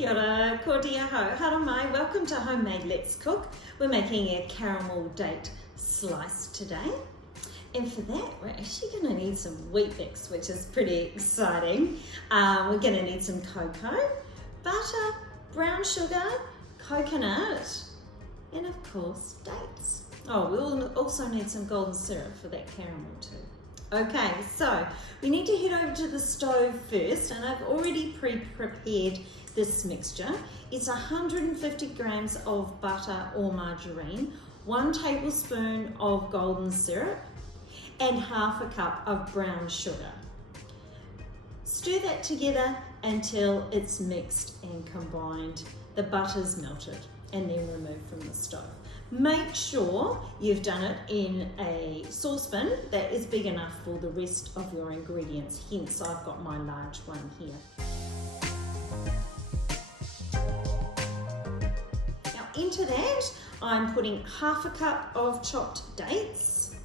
Kia ora, ko dia hau, hara mai, welcome to Homemade Let's Cook. We're making a caramel date slice today. And for that, we're actually going to need some Weet-Bix, which is pretty exciting. We're going to need some cocoa, butter, brown sugar, coconut, and of course, dates. Oh, we'll also need some golden syrup for that caramel too. Okay, so we need to head over to the stove first, and I've already pre-prepared this mixture. It's 150 grams of butter or margarine, 1 tablespoon of golden syrup, and half a cup of brown sugar. Stir that together until it's mixed and combined. The butter's melted and then removed from the stove. Make sure you've done it in a saucepan that is big enough for the rest of your ingredients, hence I've got my large one here. Now into that, I'm putting half a cup of chopped dates,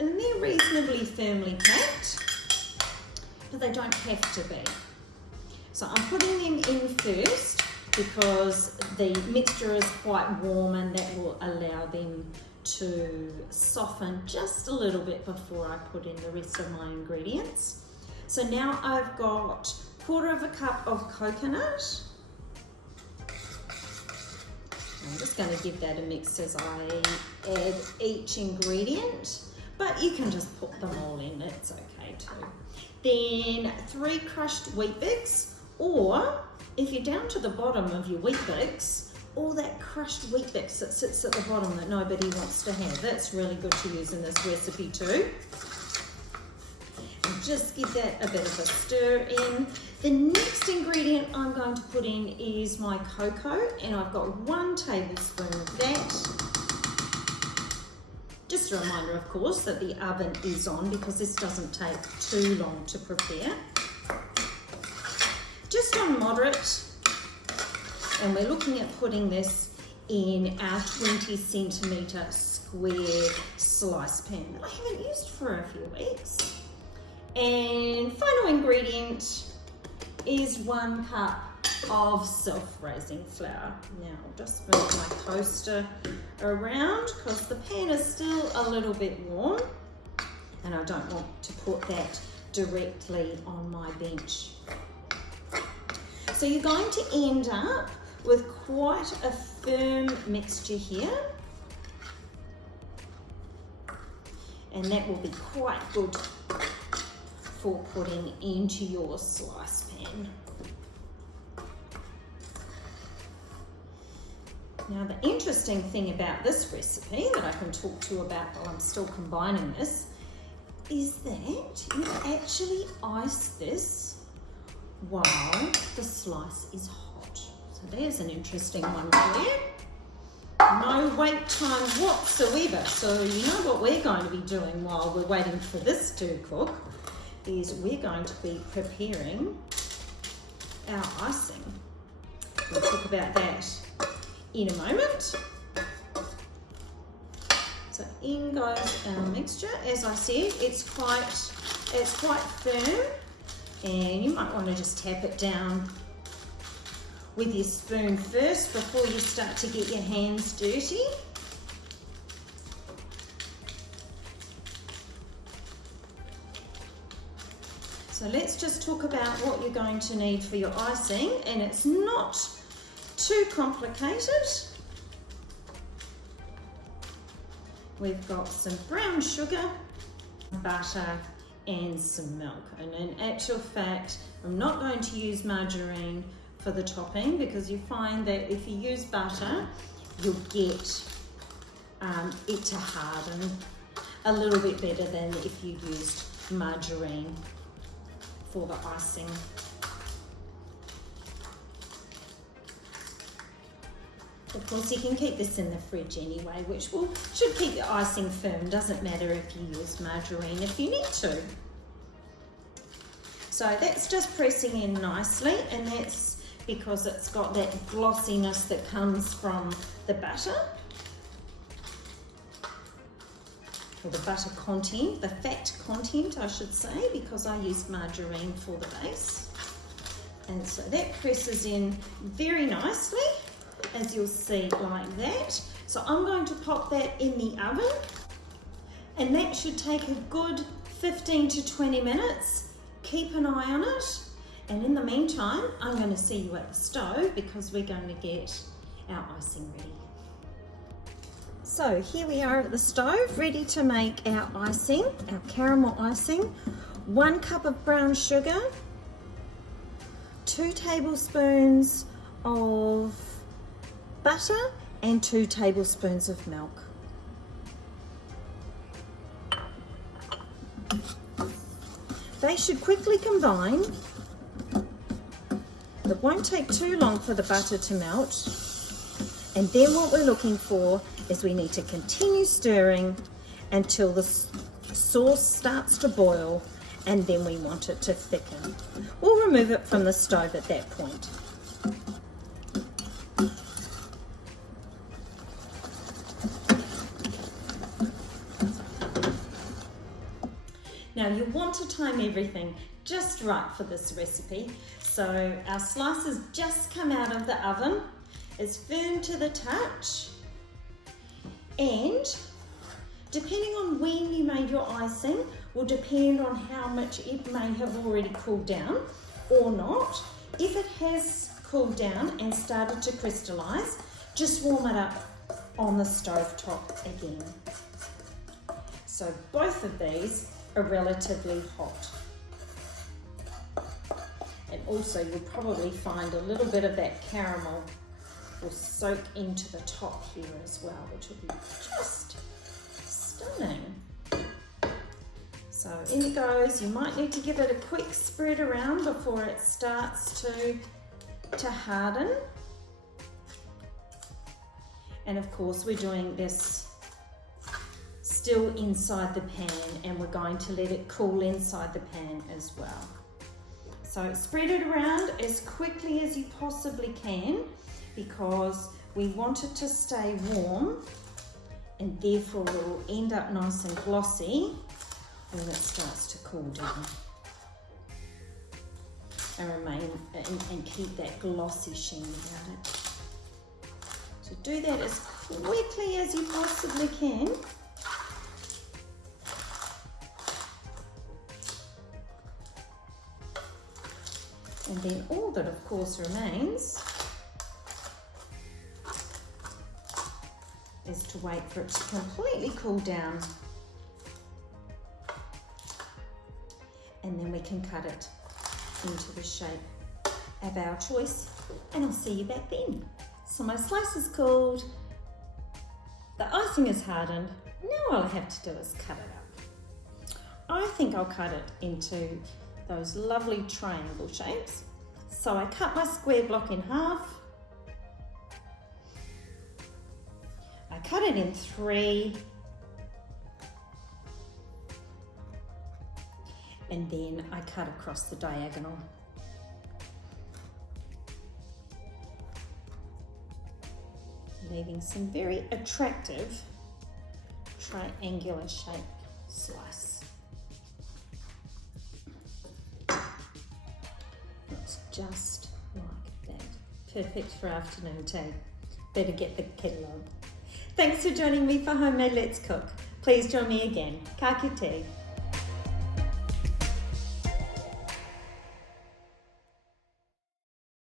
and they're reasonably firmly packed, but they don't have to be. So I'm putting them in first, because the mixture is quite warm and that will allow them to soften just a little bit before I put in the rest of my ingredients. So now I've got 1/4 cup of coconut. I'm just going to give that a mix as I add each ingredient, but you can just put them all in, it's okay too. Then 3 crushed Weet-Bix, or if you're down to the bottom of your Weet-Bix, all that crushed Weet-Bix that sits at the bottom that nobody wants to have, that's really good to use in this recipe too. And just give that a bit of a stir in. The next ingredient I'm going to put in is my cocoa, and I've got 1 tablespoon of that. Just a reminder, of course, that the oven is on because this doesn't take too long to prepare. Just on moderate, and we're looking at putting this in our 20 centimetre square slice pan that I haven't used for a few weeks. And final ingredient is 1 cup of self-raising flour. Now I'll just move my toaster around because the pan is still a little bit warm and I don't want to put that directly on my bench. So you're going to end up with quite a firm mixture here, and that will be quite good for putting into your slice pan. Now the interesting thing about this recipe that I can talk to you about while I'm still combining this is that you actually ice this while the slice is hot. So there's an interesting one for you. No wait time whatsoever. So you know what we're going to be doing while we're waiting for this to cook is we're going to be preparing our icing. We'll talk about that in a moment. So in goes our mixture. As I said, it's quite firm. And you might want to just tap it down with your spoon first before you start to get your hands dirty. So let's just talk about what you're going to need for your icing, and it's not too complicated. We've got some brown sugar, butter, and some milk. And in actual fact, I'm not going to use margarine for the topping because you find that if you use butter, you'll get it to harden a little bit better than if you used margarine for the icing. Of course, you can keep this in the fridge anyway, which should keep the icing firm. Doesn't matter if you use margarine if you need to. So that's just pressing in nicely, and that's because it's got that glossiness that comes from the butter, or the butter content, the fat content I should say, because I used margarine for the base. And so that presses in very nicely, as you'll see, like that. So I'm going to pop that in the oven, and that should take a good 15 to 20 minutes. Keep an eye on it. And in the meantime, I'm going to see you at the stove because we're going to get our icing ready. So here we are at the stove, ready to make our icing, our caramel icing. 1 cup of brown sugar, 2 tablespoons of butter, and 2 tablespoons of milk. They should quickly combine. It won't take too long for the butter to melt. And then what we're looking for is we need to continue stirring until the sauce starts to boil, and then we want it to thicken. We'll remove it from the stove at that point. Now you want to time everything just right for this recipe. So our slices just come out of the oven. It's firm to the touch, and depending on when you made your icing will depend on how much it may have already cooled down or not. If it has cooled down and started to crystallize, just warm it up on the stove top again. So both of these are relatively hot. And also you'll probably find a little bit of that caramel will soak into the top here as well, which will be just stunning. So in it goes. You might need to give it a quick spread around before it starts to harden. And of course we're doing this still inside the pan, and we're going to let it cool inside the pan as well. So spread it around as quickly as you possibly can, because we want it to stay warm, and therefore it will end up nice and glossy when it starts to cool down, and keep that glossy sheen about it. So do that as quickly as you possibly can. And then all that of course remains is to wait for it to completely cool down, and then we can cut it into the shape of our choice, and I'll see you back then. So my slice is cooled, the icing is hardened. Now all I have to do is cut it up. I think I'll cut it into those lovely triangle shapes. So I cut my square block in half. I cut it in 3, and then I cut across the diagonal. Leaving some very attractive triangular shaped slice. Looks just like that. Perfect for afternoon tea. Better get the kettle on. Thanks for joining me for Homemade Let's Cook. Please join me again. Ka kite.